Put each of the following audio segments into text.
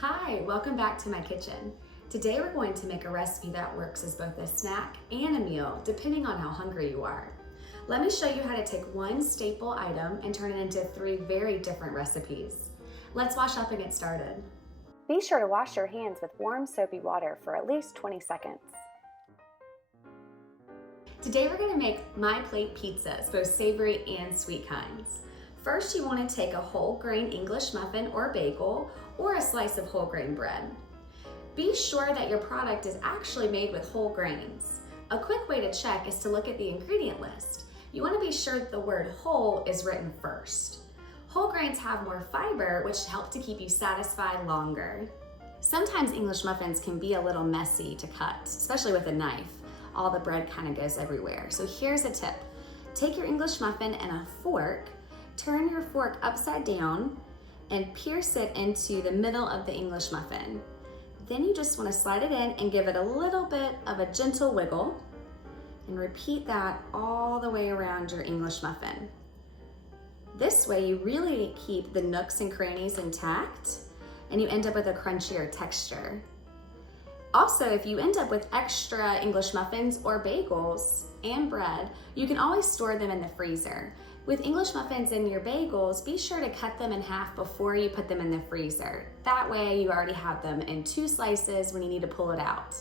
Hi, welcome back to my kitchen. Today we're going to make a recipe that works as both a snack and a meal, depending on how hungry you are. Let me show you how to take one staple item and turn it into 3 very different recipes. Let's wash up and get started. Be sure to wash your hands with warm soapy water for at least 20 seconds. Today we're going to make MyPlate Pizzas, both savory and sweet kinds. First, you want to take a whole grain English muffin or bagel or a slice of whole grain bread. Be sure that your product is actually made with whole grains. A quick way to check is to look at the ingredient list. You want to be sure that the word whole is written first. Whole grains have more fiber, which help to keep you satisfied longer. Sometimes English muffins can be a little messy to cut, especially with a knife. All the bread kind of goes everywhere. So here's a tip. Take your English muffin and a fork, turn your fork upside down, and pierce it into the middle of the English muffin. Then you just want to slide it in and give it a little bit of a gentle wiggle, and repeat that all the way around your English muffin. This way you really keep the nooks and crannies intact, and you end up with a crunchier texture. Also, if you end up with extra English muffins or bagels and bread, you can always store them in the freezer. With English muffins and your bagels, be sure to cut them in half before you put them in the freezer. That way you already have them in 2 slices when you need to pull it out.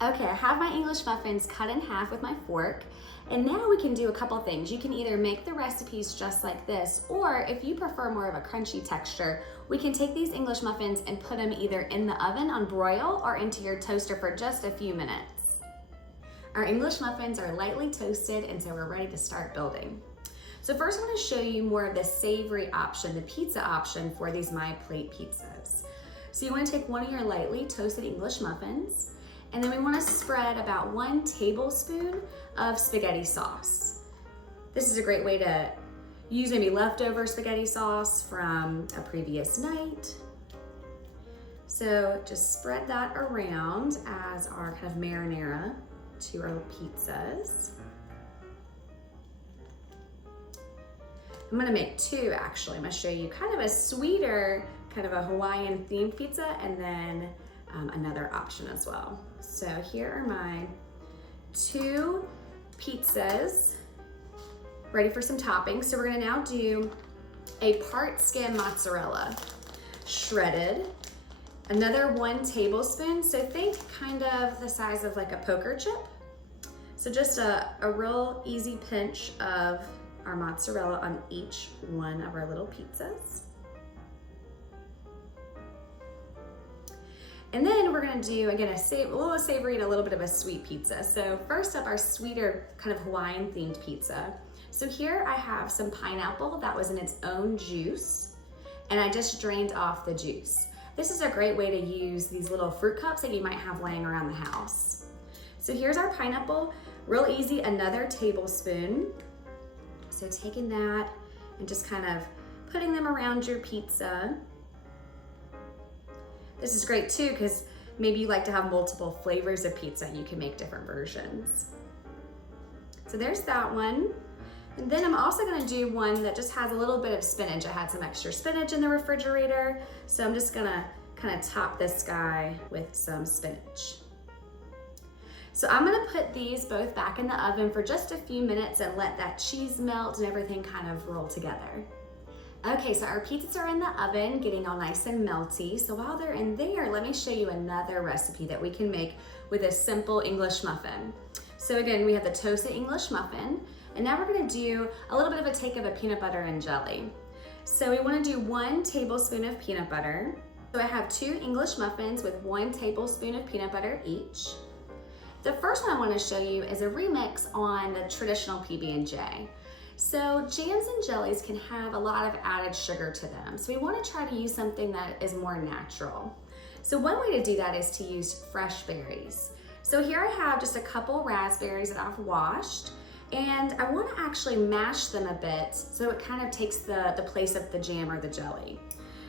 Okay, I have my English muffins cut in half with my fork, and now we can do a couple things. You can either make the recipes just like this, or if you prefer more of a crunchy texture, we can take these English muffins and put them either in the oven on broil or into your toaster for just a few minutes. Our English muffins are lightly toasted, and so we're ready to start building. So first I'm going to show you more of the savory option, the pizza option for these MyPlate pizzas. So you want to take one of your lightly toasted English muffins, and then we want to spread about 1 tablespoon of spaghetti sauce. This is a great way to use maybe leftover spaghetti sauce from a previous night. So just spread that around as our kind of marinara to our pizzas. I'm gonna make 2 actually. I'm gonna show you kind of a sweeter, kind of a Hawaiian themed pizza, and then another option as well. So here are my 2 pizzas ready for some toppings. So we're gonna now do a part skim mozzarella, shredded, another 1 tablespoon, so think kind of the size of like a poker chip. So just a real easy pinch of our mozzarella on each one of our little pizzas. And then we're gonna do, again, a little savory and a little bit of a sweet pizza. So first up, our sweeter kind of Hawaiian themed pizza. So here I have some pineapple that was in its own juice, and I just drained off the juice. This is a great way to use these little fruit cups that you might have laying around the house. So here's our pineapple, real easy, another tablespoon. So taking that and just kind of putting them around your pizza. This is great too, because maybe you like to have multiple flavors of pizza. You can make different versions. So there's that one. And then I'm also gonna do one that just has a little bit of spinach. I had some extra spinach in the refrigerator, so I'm just gonna kind of top this guy with some spinach. So I'm gonna put these both back in the oven for just a few minutes and let that cheese melt and everything kind of roll together. Okay, so our pizzas are in the oven, getting all nice and melty. So while they're in there, let me show you another recipe that we can make with a simple English muffin. So again, we have the toasted English muffin, and now we're gonna do a little bit of a take of a peanut butter and jelly. So we wanna do 1 tablespoon of peanut butter. So I have 2 English muffins with 1 tablespoon of peanut butter each. The first one I wanna show you is a remix on the traditional PB&J. So jams and jellies can have a lot of added sugar to them. So we wanna try to use something that is more natural. So one way to do that is to use fresh berries. So here I have just a couple raspberries that I've washed, and I wanna actually mash them a bit so it kind of takes the place of the jam or the jelly.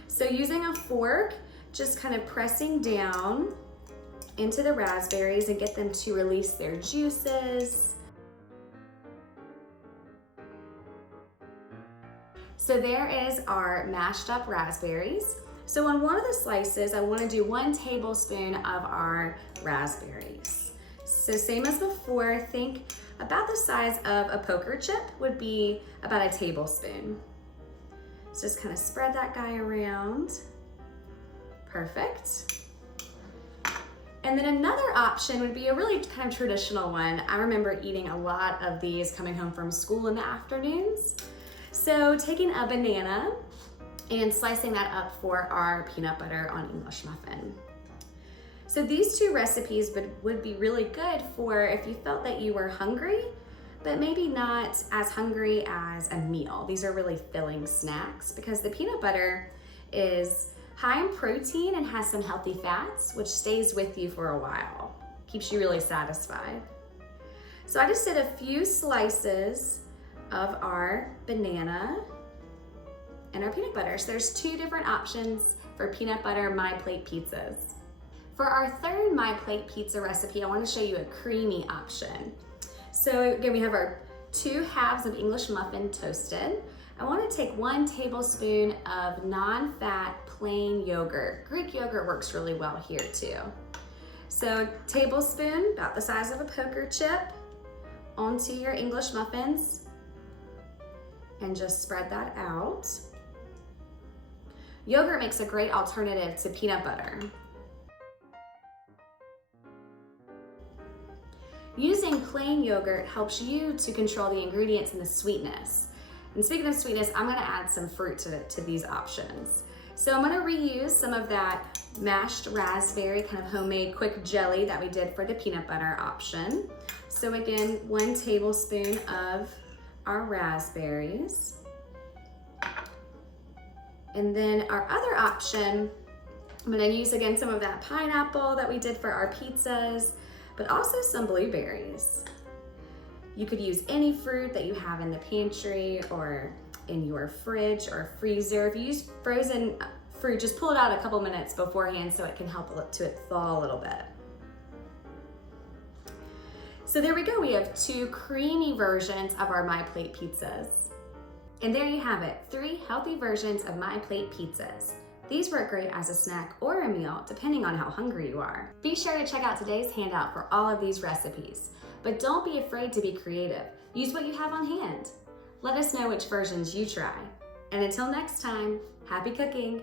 So using a fork, just kind of pressing down into the raspberries and get them to release their juices. So there is our mashed up raspberries. So on one of the slices, I want to do 1 tablespoon of our raspberries. So same as before, think about the size of a poker chip would be about a tablespoon. So just kind of spread that guy around. Perfect. And then another option would be a really kind of traditional one. I remember eating a lot of these coming home from school in the afternoons. So taking a banana and slicing that up for our peanut butter on English muffin. So these 2 recipes would be really good for if you felt that you were hungry, but maybe not as hungry as a meal. These are really filling snacks because the peanut butter is high in protein and has some healthy fats, which stays with you for a while. Keeps you really satisfied. So I just did a few slices of our banana and our peanut butter. So there's 2 different options for peanut butter MyPlate pizzas. For our third MyPlate pizza recipe, I want to show you a creamy option. So again, we have our 2 halves of English muffin toasted. I want to take 1 tablespoon of non-fat plain yogurt. Greek yogurt works really well here too. So tablespoon, about the size of a poker chip, onto your English muffins and just spread that out. Yogurt makes a great alternative to peanut butter. Using plain yogurt helps you to control the ingredients and the sweetness. And speaking of sweetness, I'm gonna add some fruit to these options. So I'm gonna reuse some of that mashed raspberry, kind of homemade quick jelly that we did for the peanut butter option. So again, 1 tablespoon of our raspberries. And then our other option, I'm gonna use again some of that pineapple that we did for our pizzas, but also some blueberries. You could use any fruit that you have in the pantry or in your fridge or freezer. If you use frozen fruit, just pull it out a couple minutes beforehand so it can help it thaw a little bit. So there we go, we have 2 creamy versions of our MyPlate pizzas. And there you have it, 3 healthy versions of MyPlate pizzas. These work great as a snack or a meal, depending on how hungry you are. Be sure to check out today's handout for all of these recipes. But don't be afraid to be creative. Use what you have on hand. Let us know which versions you try. And until next time, happy cooking!